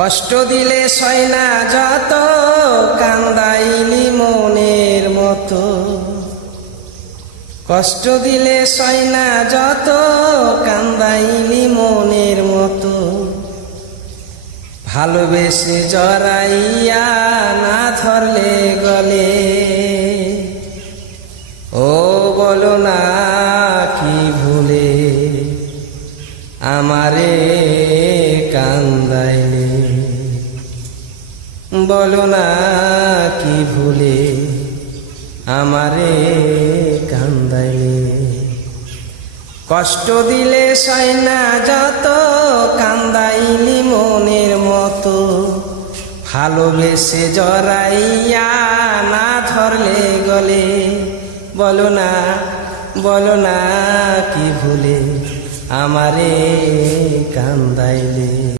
কষ্ট দিলে সয় না যত কান্দাইলি মনের মতো, কষ্ট দিলে সয় না যত কান্দাইলি মনের মতো, ভালোবেসে জড়াইয়া না ধরলে গলে। ও বলো না কি ভুলে আমারে কান্দাইলে, বলো না কি ভুলে আমারে কান্দাইলে। কষ্ট দিলে সয় না যত কান্দাইলি মনের মতো, ভালোবেসে জড়াইয়া না ধরলে গলে। বলো না কি ভুলে আমারে কান্দাইলে।